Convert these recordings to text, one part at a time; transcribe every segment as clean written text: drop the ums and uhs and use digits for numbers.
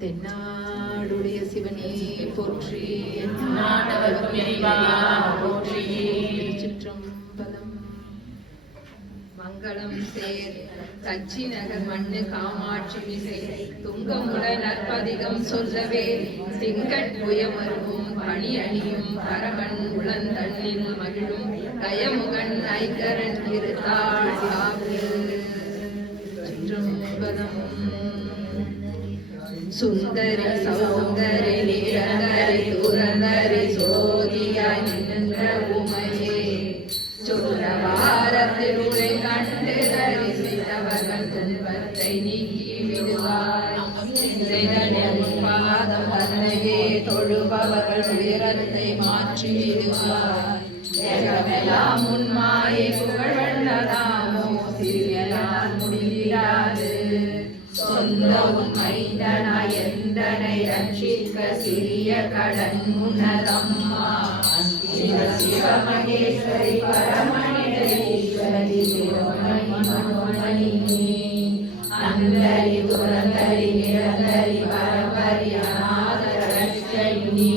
தென்னாடுடைய சிவனே போற்றி. திருச்சிற்றம்பலம். மங்களம் சேர் கச்சி நகர் மண்ணு காமாட்சி மிசை துங்கமுட நற்பதிகம் சொல்லவே திங்கட்புயமருவும் பணி அணியும் பரவன் உளந்தண்ணில் மகிழும் கயமுகன் ஐக்கரன் இருத்தாள். சிற்றம்பலம். சுந்தரி சௌந்தரி நிரந்தரி துரந்தரி சோதியாய் நின்ற உமையே சுரவாரத்திருளை கண்டு தரிசித்தவர்கள் துன்பத்தை நீக்கி விடுவாய். பாதம் தன்னையே தொழுபவர்கள் துயரத்தை மாற்றி விடுவாய். ஜெகமெல்லாம் உன்மாயை புகழ்வண்ணதாமோ சிறியலால் முடியாது. சொந்த உண்மைந்தனாய் எந்தனை ரட்சிக்க சிறிய கடன் உனதம்மா. சிவ சிவ மகேஸ்வரி பரமணிதீஸ்வரி சிவமணி அந்தரி துரந்தரி நிரந்தரி பரபரி அநாதரட்சணி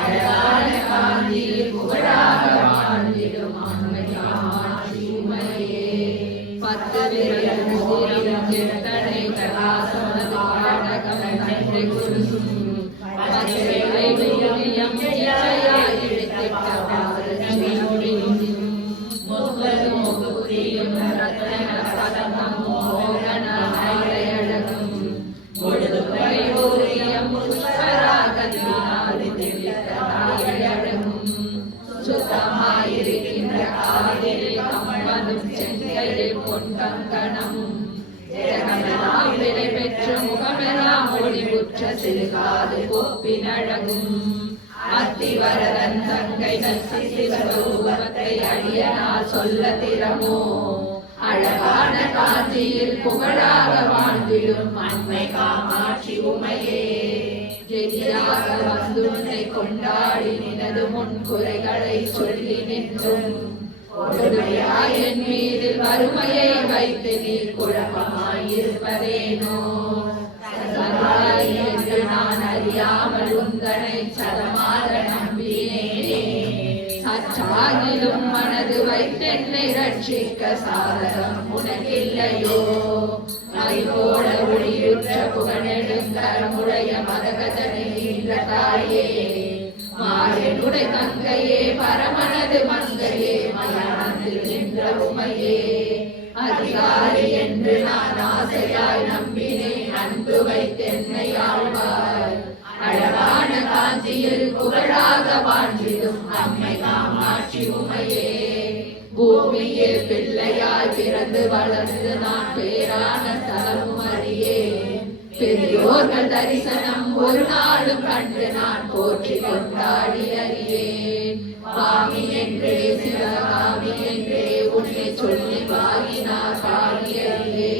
அழகான காந்தியில் புகழாக வாழ்ந்திடும் ஆண்மையாட்சி உமையே. பத்து விரல் முதிரம் எத்தனை பிரகாசமது பாடகம் நன்றி குருசும் பச்சை வீரியம் ஜெயாய் இழுத்திட்ட பாதலட்சுமியும் முகது முகுதியும் ரத்தன பதமும் மோகன அழகும் முழுதுவை ஊரியம் புஷ்பராகத்தினால் திவித்ததாயழகும் சுத்தமாயிருக்கின்ற காதில் கம்பனும் செங்கையில் பொன்கங்கணமும் ஜெகமெல்லாம் விலை பெற்ற முகமெல்லாம் ஒளிவுற்ற சிறுகாது கொப்பினழகும் அத்திவரதன் தங்கை நசிசிவரூபத்தை அடியனால் சொல்ல திறமோ. அழகான காஞ்சியில் புகழாக வாழ்ந்திடும் அன்னை காமாட்சி உமையே. எதிராக வந்து உன்னை கொண்டாடி நினது முன் குறைகளை சொல்லி நின்றும் கொடுமையாய் என் மீது வறுமையை வைத்து நீ குழப்பமாயிருப்பதேனோ. என்று நான் அறியாமல் உந்தனை சதமாக நம்பினேனே. சற்றாகிலும் மனது வைத்தென்னை ரட்சிக்க சாதகம் உனக்கில்லையோ. மதிபோட ஒளியுற்ற புகழெடுங்கரமுடைய மதகதனை தாயே. மாயனுடைய தங்கையே பரமனது மங்கையே மயானத்தில் நின்ற உமையே. அதிகாரி என்று நான் ஆசையாய் நம்பினேன் அன்பு வைத்தென்னை ஆழ்வாய். அழகான காஞ்சியில் புகழாக வாழ்ந்திடும் அம்மை காமாட்சி உமையே. பூமியில் பிள்ளையாய் பிறந்து வளர்ந்து நான் பேரான தலமும் அறியே. பெரியோர்கள் தரிசனம் ஒரு நாளும் கண்டு நான் போற்றி கொண்டாடி அறியேன். வாமி என்றே சிவகாமி என்றே உன்னை சொல்லி வாகினார் பாடி அறியே.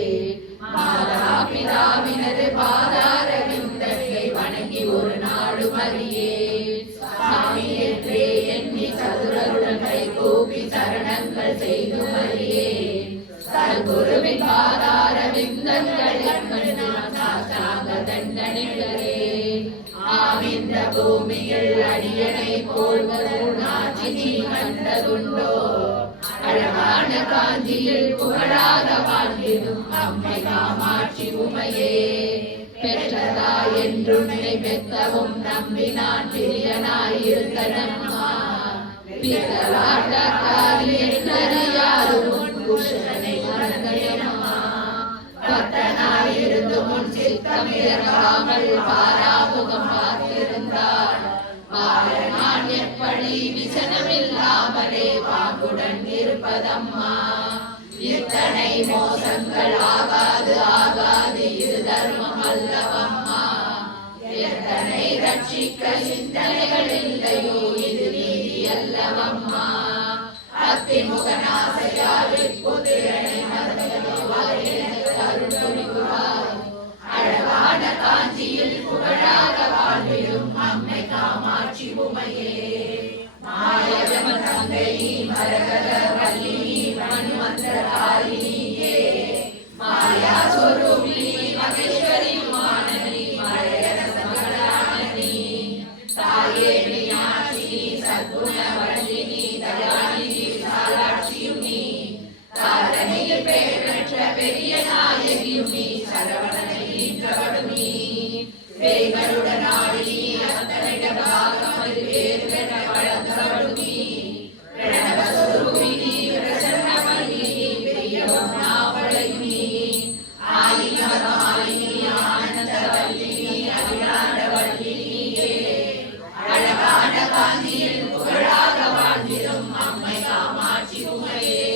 மாதா பிதாவினது பாதார விந்தத்தை வணங்கி ஒரு நாளும் அறியேன். சாமி என்றே எண்ணி சதுரருடன் கை கூப்பி சரணங்கள் செய்து அறியேன். சத்குருவின் பாதார விந்தங்களின் கண்டு சாஸ்தாங்க தண்டனைகளே. ஆவிந்த பூமியில் அடியனை போல்வதாட்சி நீ கண்டதுண்டோ. அழகான காஞ்சியில் புகழாக வாழ்ந்திடும் அம்மை காமாட்சி உமையே. பெற்றதா என்றுன்னை பெத்தவும் நம்பி நான் பிரியனாயிருந்தனம்மா. பித்தலாட்டாரி என்றறியாரும் குஷனை மறந்தேனம்மா. பத்தனாயிருந்து முன் சித்தம் இறங்காமல் பாராமுகம் பார்த்திருந்தாள். நான் எப்படி விசனமில்லாமலே வாக்குடன் இருப்பதம்மா. இத்தனை மோசங்கள் ஆகாது ஆகாது இது தர்மம் அல்லவம்மா. எத்தனை ரட்சிக்க சிந்தனைகள் இல்லையோ இது நீதி அல்லவம்மா. அத்திமுகனாசையால் புத்திரனை அழகான காஞ்சியில் புகழாக வாழ்விடும் அம்மை காமாட்சி உமையே. மாயவன் தங்கை மரகத வல்லி மணிமந்திரகாரிணியே. மாயா சொரூபிணி மகே அரவணனை ஈன்றவடுமீ வேய்களுடனாடி அத்தனைட பாகமது வேறுவென வளர்ந்தவடுமீ பிரணவஸ்வரூபிணி பிரசன்னமல்லினி பிரியவும் நாவளையுமீ ஆலிங்கமாலினி ஆனந்தவல்லினி அகிலாண்டவல்லினியே அழகான காந்தியில் புகழாக வாழ்ந்திடும் அம்மை காமாட்சி உமையே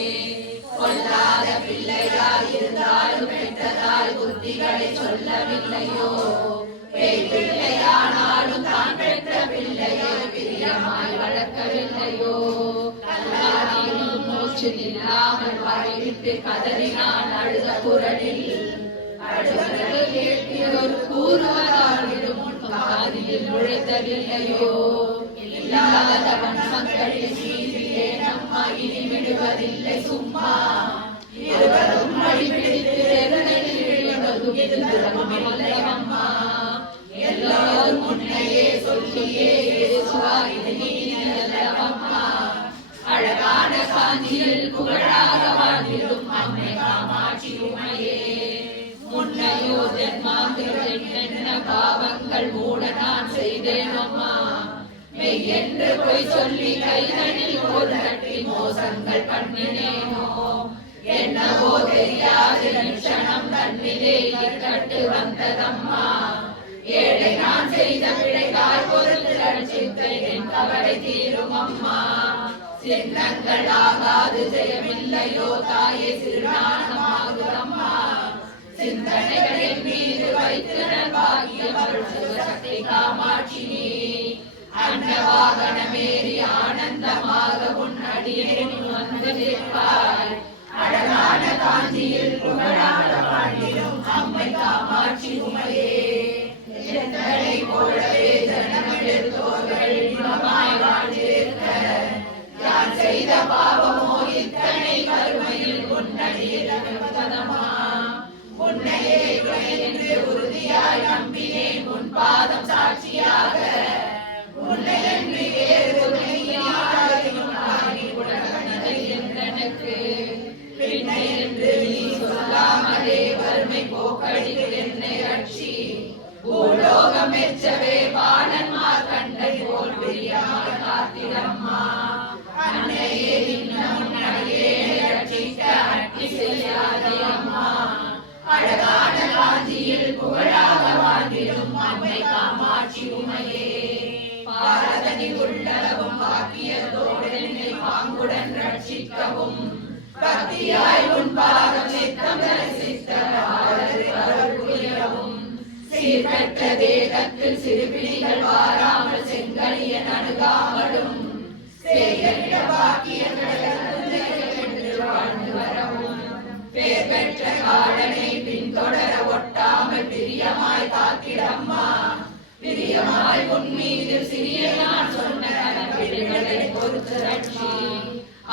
கொல்லாத பிள்ளையாய் இருந்தாலும் பெற்றதால் புத்திகளை சொல்லவில்லையோ பிள்ளையானாலும் தான் பெற்ற பிள்ளையை பிரியமாய் வளர்க்கவில்லையோ கல்லாதீனும் மூச்சு நில்லாமல் வாய்விட்டு கதறினான் அழுத குரலில் அழுவது கேட்டு ஒரு கூறுவதாகிடும் காதில் நுழைத்தவில்லையோ இல்லாதவன் மக்களின் மீதிலே நம்மா இனி விடுவதில்லை சும்மா இருவரும் வழிபிடித்து விழுவதும் இல்லையம்மா எல்லாரும் முன்னையே சொல்லியே அம்மா அழகான காஞ்சியில் புகழாக வாழ்ந்திடும் அம்மை காமாட்சி உமையே முன்னையோ ஜென்மாந்திரம் என்ன பாவங்கள் மூட நான் செய்தேன் அம்மா மெய்யென்று போய் சொல்லி கைதனில் ஒரு கட்டி மோசங்கள் பண்ணினேனோ என்னவோ தெரியாது லட்சணம் தன்னிலே கட்டு வந்ததம்மா ஏழை நான் செய்த பிழைகால் பொறுத்து ரட்சித்தேன் கவலை தீரும் அம்மா சின்னங்கள் ஆகாது ஜெயமில்லையோ தாயே சிறுநாணமாகுதம்மா சிந்தனைகளின் மீது வைத்து நல்வாகியம் சக்தி காமாட்சினி அன்னவாகனமேறி ஆனந்தமாக உன் அடியேன் வந்து நிற்பாய் அழகான காஞ்சியில் புகழாக வாழ்ந்திடும் அம்மை காமாட்சி உமையே எத்தனை போலவே ஜனமெடுத்தோர்கள் இன்பமாய் வாழ்ந்திருக்க யான் செய்த பாவமோ இத்தனை கருமையில் உன்னடியில் அனுபதமா உன்னையே என்று உறுதியாய் நம்பினேன் உன் பாதம் சாட்சியாக உன்னை என்று வேறு எனக்கு பின்னை என்று நீ சொல்லாமலே வறுமை போக்கடித்து என்னை ரட்சி பூலோகம் மெச்சவே பாணன்மார் கண்டை போல் பிரியமாய் காத்திடம்மா அன்னையே இன்னும் முன்னாடியே ரட்சிக்க அட்டி செய்யாதே அம்மா அழகான காஞ்சியில் புகழாக வாழ்ந்திடும் அம்மை காமாட்சி உமையே பாரதனி உள்ளளவும் பாக்கியத்தோடு என்னை பாங்குடன் ரட்சிக்கவும் பக்தியாய் உன் பாதம் சித்தம் புரியவும் சீர்பெற்ற தேகத்தில் சிறுபிடிகள் வாராமல் செங்கலியன் அணுகாமலும் செய்கின்ற பாக்கியங்களை வாழ்ந்து வரவும் பேர் பெற்ற காலனை பின்தொடர ஒட்டாமல் பிரியமாய் காத்திடம்மா பிரியமாய் உன் மீது சிறிய நான் சொன்ன கனவிடுகளை பொறுத்து ரட்சி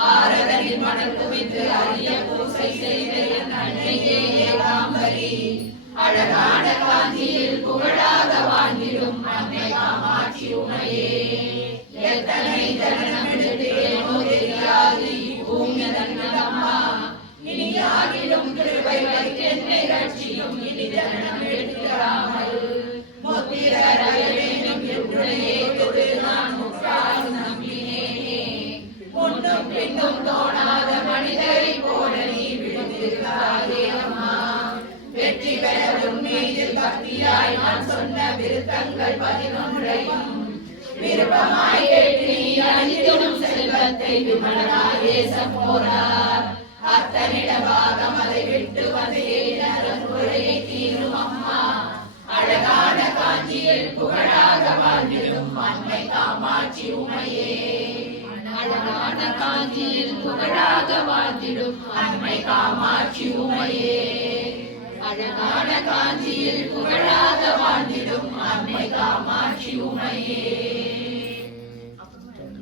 ஆரதனில் மணல் குவித்து அரிய பூசை செய்த என் அன்னையே ஏகாம்பரி அழகான காஞ்சியில் புகழாக வாழ்ந்திடும் அன்னை காமாட்சி உமையே எத்தனை ஜனனம் எடுத்தேனோ தெரியாது பூமி தன்னம்மா இனியாகிலும் கிருபை வைத்தென்னை ரட்சியும் இனி ஜனனம் எடுக்கிறாமல் முத்திரவேணும் என்றுடைய நான் முற்றால் நம்பினேனே முன்னும் பின்னும் தோணாத மனிதரை போல நீ விழுந்திருக்காதே அம்மா வெற்றி பெற உண்மையில் பக்தியாய் நான் சொன்ன விருத்தங்கள் 11ஐயும் விருப்பமாய் கேட்டு நீ அளித்திடும் செல்வத்தை விமலனாய் தேசம் போனார் அத்தனிட பாகம் அதை விட்டு வந்தேன் குறையை தீரும் அம்மா அழகான காஞ்சியில் புகழாக வாழ்ந்திடும் அன்னை காமாட்சி உமையே அழகான காஞ்சியில் புகழாக வாழ்ந்திடும் அன்னை காமாட்சி உமையே அழகான காஞ்சியில் புகழாக வாழ்ந்திடும் அன்னை காமாட்சி உமையே